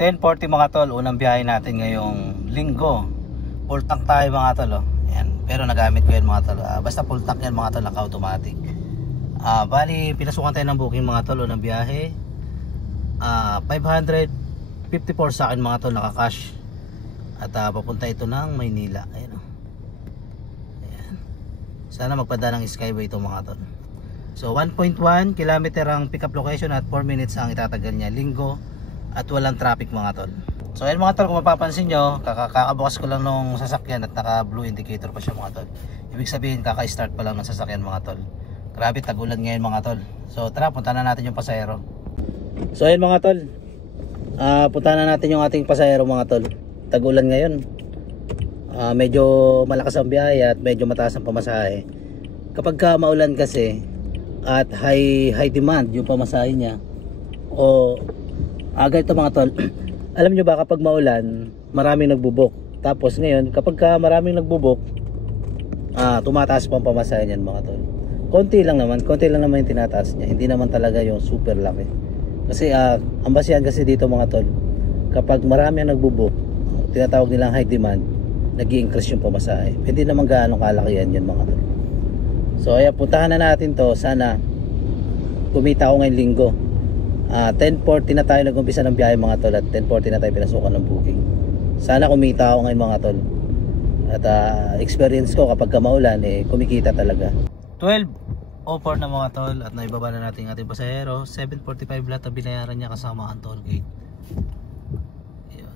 10:40 mga tol, unang biyahe natin ngayong linggo. Full tank tayo mga tol, oh. Ayan. Pero nagamit ko yan mga tol. Basta full tank yan mga tol, naka-automatic. Bali, pinasukan tayo ng booking mga tol, unang biyahe. 554 sa akin mga tol, naka-cash. At papunta ito ng Maynila. Ayan, oh. Ayan. Sana magpada ng Skyway ito mga tol. So 1.1 kilometer ang pick up location at 4 minutes ang itatagal niya, linggo. At walang traffic mga tol. So ayun mga tol, kung mapapansin nyo, kakabukas ko lang nung sasakyan at naka blue indicator pa siya mga tol. Ibig sabihin kaka-start pa lang ng sasakyan mga tol. Grabe, tag-ulan ngayon mga tol. So tara, punta na natin yung pasahero. So ayun mga tol, punta na natin yung ating pasahero mga tol. Tag-ulan ngayon. Medyo malakas ang biyahe at medyo mataas ang pamasahe. Kapag ka maulan kasi at high demand yung pamasahe niya, o ganito mga tol, alam nyo ba kapag maulan maraming nagbubok, tapos ngayon kapag ka maraming nagbubok, tumataas pa ang pamasahe niyan mga tol. Konti lang naman yung tinataas niya, hindi naman talaga yung super laki. Kasi ang basihan kasi dito mga tol, kapag marami ang nagbubok, tinatawag nilang high demand, nag-i-increase yung pamasahe. Hindi naman gaano kalakihan yan mga tol. So ayan, puntahan na natin to. Sana kumita ako ngayong linggo. 10:40 na tayo nag-umpisa ng biyahe mga tol, at 10:40 na tayo pinasukan ng booking. Sana kumita ako ngayon mga tol. At experience ko kapag maulan, kumikita talaga. 12:04 na mga tol, at naibaba na natin ating pasahero. 7:45 lahat ang binayaran niya kasama ang toll gate. Ayan.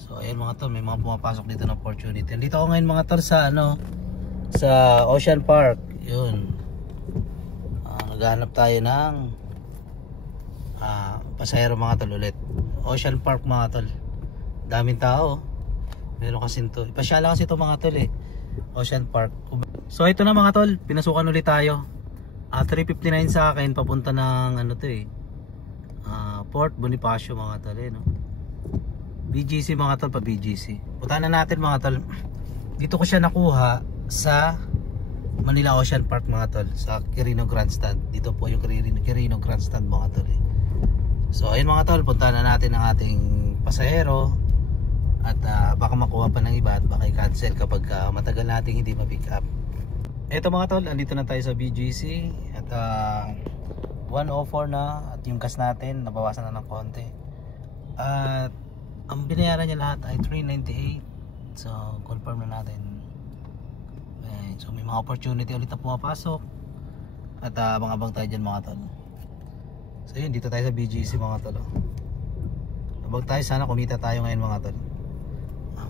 So ayan mga tol, may mga pumapasok dito ng opportunity. Dito ako ngayon mga tol sa sa Ocean Park. Yun. Naghahanap tayo ng pasahero mga tol ulit. Ocean Park mga tol, daming tao. Meron kasi ito, ipasyala kasi ito mga tol Ocean Park. So ito na mga tol, pinasukan ulit tayo. 3:59 sa akin, papunta ng Port Bonifacio mga tol no? BGC mga tol, pa BGC. Punta na natin mga tol. Dito ko siya nakuha sa Manila Ocean Park mga tol, sa Quirino Grandstand. Dito po yung Quirino Grandstand mga tol So ayun mga tol, punta na natin ang ating pasahero. At baka makuha pa ng iba at baka i-cancel kapag matagal nating hindi ma-pick up. Eto mga tol, andito na tayo sa BGC. At 104 na. At yung gas natin nabawasan na ng konti. At ang binayaran niya lahat ay 398. So confirm na natin. So may mga opportunity ulit na pumapasok. At abang-abang tayo dyan mga tol. So yun, dito tayo sa BGC mga tol. Abang tayo, sana kumita tayo ngayon mga tol.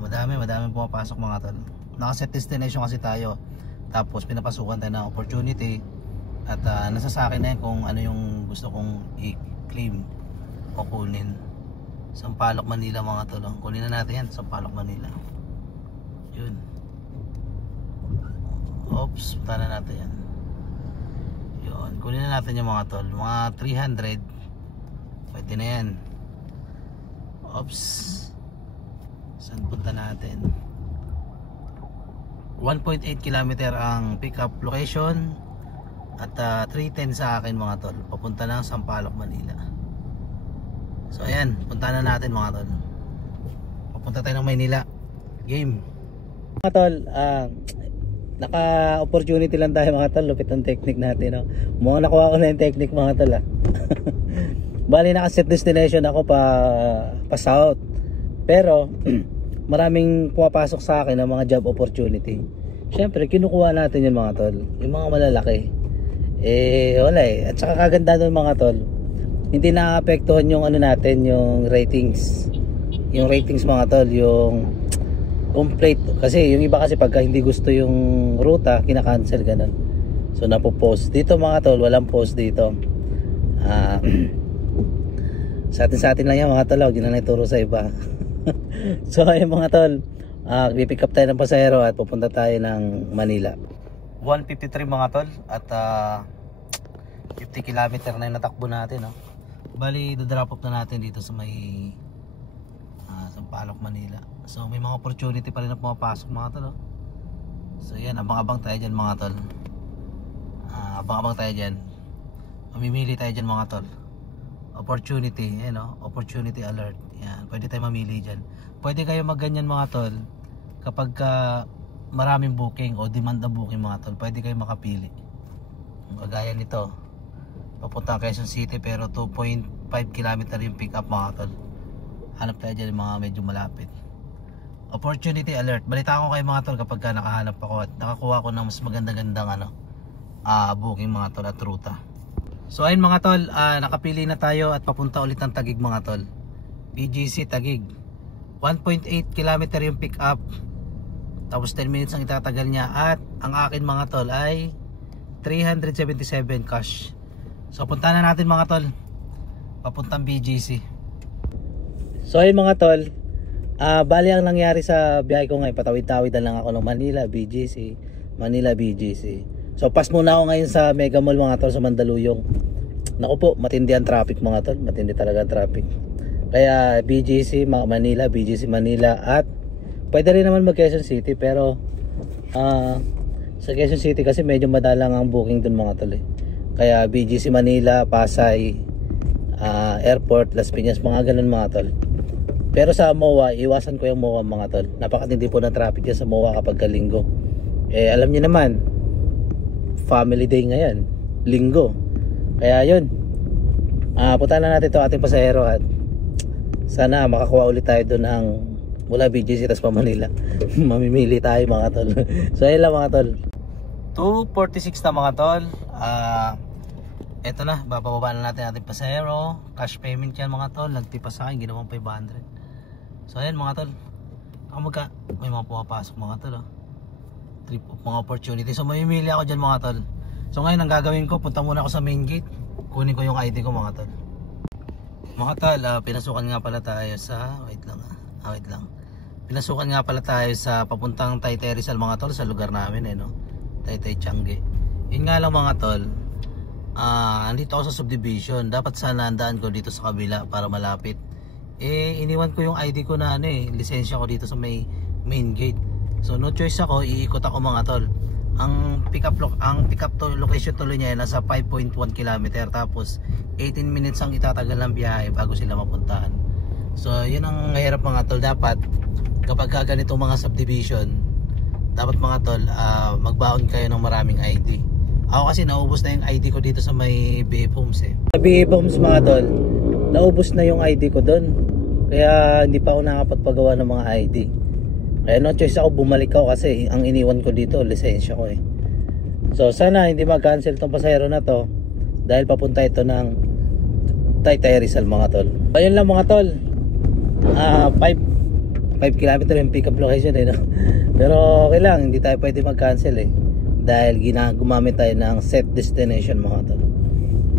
Madami pumapasok mga tol. Nakaset destination kasi tayo, tapos pinapasukan tayo ng opportunity. At nasa sa akin na yun kung ano yung gusto kong i-claim o kunin. Sampaloc Manila mga tol. Kunin na natin yan, Sampaloc Manila. Yun. Oops, punta na natin yan. Yun, kunin na natin yung mga tol. Mga 300 pwede na yan. Oops, saan punta natin? 1.8 kilometer ang pick up location. At 310 sa akin mga tol, papunta na Sampaloc Manila. So ayan, punta na natin mga tol. Papunta tayo ng Maynila. Game mga tol. Naka-opportunity lang tayo mga tol. Lupit ang technique natin Mukhang nakuha ko na yung technique mga tol Bali naka-set destination ako pa south. Pero maraming pumapasok sa akin ng mga job opportunity. Siyempre kinukuha natin yung mga tol, yung mga malalaki. Wala At saka kaganda nun mga tol, hindi na-apektuhan yung natin, yung ratings. Yung ratings mga tol, yung complete. Kasi yung iba kasi pagka hindi gusto yung ruta, kinakancel ganun. So napopost. Dito mga tol, walang post dito. Sa atin lang yan mga tol, hindi na naituro sa iba. So ayun mga tol, pick up tayo ng pasahero at pupunta tayo ng Manila. 153 mga tol, at 50 km na yung natakbo natin Bali, do-drop off na natin dito sa may Sampaloc Manila. So may mga opportunity pa rin na pumapasok mga tol So yan, abang-abang tayo dyan mga tol. Abang-abang tayo dyan. Mamimili tayo dyan mga tol. opportunity, opportunity alert. Yan, pwede tayo mamili dyan. Pwede kayo magganyan mga tol kapag maraming booking o demand na booking mga tol, pwede kayo makapili. Kagaya nito, papunta Quezon City pero 2.5 km yung pick up mga tol. Hanap tayo dyan yung mga medyo malapit. Opportunity alert. Balita ko kayo mga tol kapag nakahanap ako at nakakuha ko ng mas maganda-gandang booking mga tol at ruta. So ayun mga tol, nakapili na tayo at papunta ulit ng Taguig mga tol. BGC Taguig. 1.8 km yung pick up. Tapos 10 minutes ang itatagal niya at ang akin mga tol ay 377 cash. So punta na natin mga tol. Papuntang BGC. So ayun mga tol, bali ang nangyari sa biyahe ko ngayon, patawid-tawid lang ako ng Manila BGC, Manila BGC. So pass muna ako ngayon sa Mega Mall mga tol sa Mandaluyong. Naku po, matindi ang traffic mga tol, matindi talaga ang traffic. Kaya BGC Manila, BGC Manila at pwede rin naman mag Quezon City pero sa Quezon City kasi medyo madalang ang booking dun mga tol eh. Kaya BGC Manila, Pasay, Airport, Las Piñas, mga ganun mga tol. Pero sa MOA, iwasan ko yung MOA mga tol. Napakatindi po ng traffic dyan sa MOA kapag linggo. Alam niyo naman, family day ngayon, linggo. Kaya yun, punta na natin ito ating pasahero at sana makakuha ulit tayo doon ng mula BGC tas pa Manila. Mamimili tayo mga tol. So ayun lang mga tol, 2:46 na mga tol. Eto na, bababa na natin ating pasahero. Cash payment yan mga tol. Nagtipa sa akin, ginawang 500. So ayan mga tol, may mga pumapasok mga tol trip of mga opportunity. So mamimili ako dyan mga tol. So ngayon ang gagawin ko, punta muna ako sa main gate, kunin ko yung ID ko mga tol. Mga tol, pinasukan nga pala tayo sa wait lang. Pinasukan nga pala tayo sa papuntang Taytay Rizal mga tol, sa lugar namin Taytay Tiangge. Yun nga lang mga tol, andito ako sa subdivision. Dapat sana andaan ko dito sa kabila para malapit. Iniwan ko yung ID ko na lisensya ko dito sa may main gate. So no choice ako, iikot ako mga tol. Ang pick up to location tuloy niya nasa 5.1 km, tapos 18 minutes ang itatagal ng biyahe bago sila mapuntahan. So yun ang mahirap mga tol. Dapat kapag ganito mga subdivision, dapat mga tol, magbaon kayo ng maraming ID. Ako kasi naubos na yung ID ko dito sa may BF Homes Sa BF Homes mga tol, naubos na yung ID ko doon. Kaya hindi pa ako nakapagpagawa ng mga ID. Kaya no choice ako, bumalik ako kasi ang iniwan ko dito, lisensya ko So sana hindi mag-cancel tong pasahero na to dahil papunta ito ng Taytay Rizal mga tol. Ayun lang mga tol, 5 km yung pick up location Pero okay lang, hindi tayo pwede mag-cancel dahil gumamit tayo ng set destination mga tol.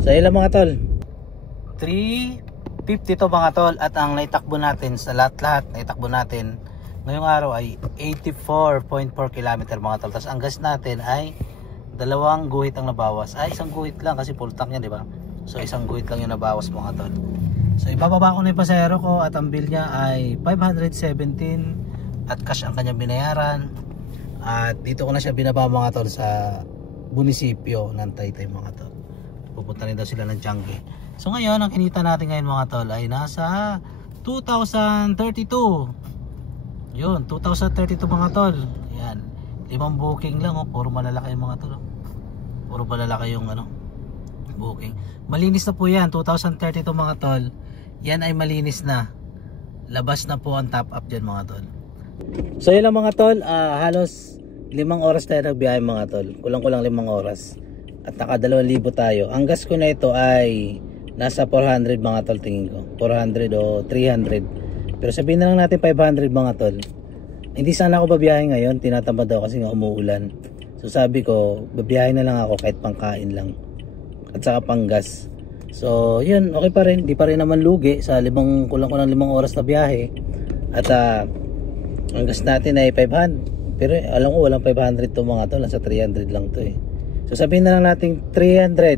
So ayun lang mga tol, 3:50 to mga tol, at ang naitakbo natin sa lahat naitakbo natin ngayong araw ay 84.4 km mga tol. Tapos ang gas natin ay 2 guhit ang nabawas. Isang guhit lang kasi full tank yan, di ba? So isang guhit lang yung nabawas mga tol. So ibababa ko na yung pasahero ko at ang bill niya ay 517 at cash ang kanyang binayaran. At dito ko na siya binaba mga tol sa munisipyo ng Taytay mga tol. Pupunta rin daw sila ng Tiangge. So ngayon ang kinita natin ngayon mga tol ay nasa 2,032. Yun, 2,032 mga tol. Yan, 5 booking lang puro malalaki yung mga tol. Puro malalaki yung booking. Malinis na po yan, 2,032 mga tol. Yan ay malinis na. Labas na po ang top up dyan mga tol. So yun lang mga tol, halos 5 oras tayo nagbiyahe mga tol. Kulang-kulang 5 oras. At naka 2,000 tayo. Ang gas ko na ito ay nasa 400 mga tol, tingin ko 400 o 300. Pero sabihin na lang natin 500 mga tol. Hindi sana ako babiyahe ngayon, tinatamad daw kasi nga umuulan. So sabi ko, babiyahe na lang ako kahit pangkain lang at saka panggas. So yun, okay pa rin, di pa rin naman lugi sa kulang-kulang 5 oras na biyahe. At ang gas natin ay 500. Pero alam ko walang 500 to mga tol, nasa 300 lang to So sabihin na lang natin 300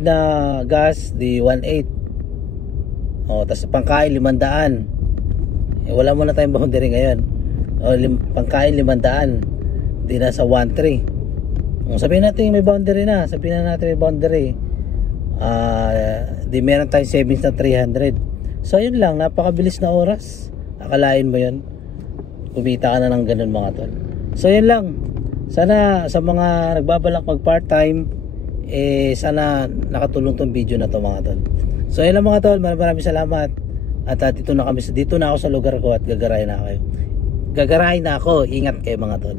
na gas, di 1.8. Tapos pangkain 500. Wala muna tayong boundary ngayon. Pangkain 500. Di na sa 1.3. Sabihin natin may boundary na. Sabihin na natin may boundary. Di meron tayong savings na 300. So yun lang, napakabilis na oras. Akalain mo yun, kumita ka na ng ganun mga tol. So yun lang, sana sa mga nagbabalak mag part time, sana nakatulong tong video na to mga tol. So yun lang mga tol, maraming salamat. At dito na ako sa lugar ko at gagarahin na ako. Ingat kayo mga tol.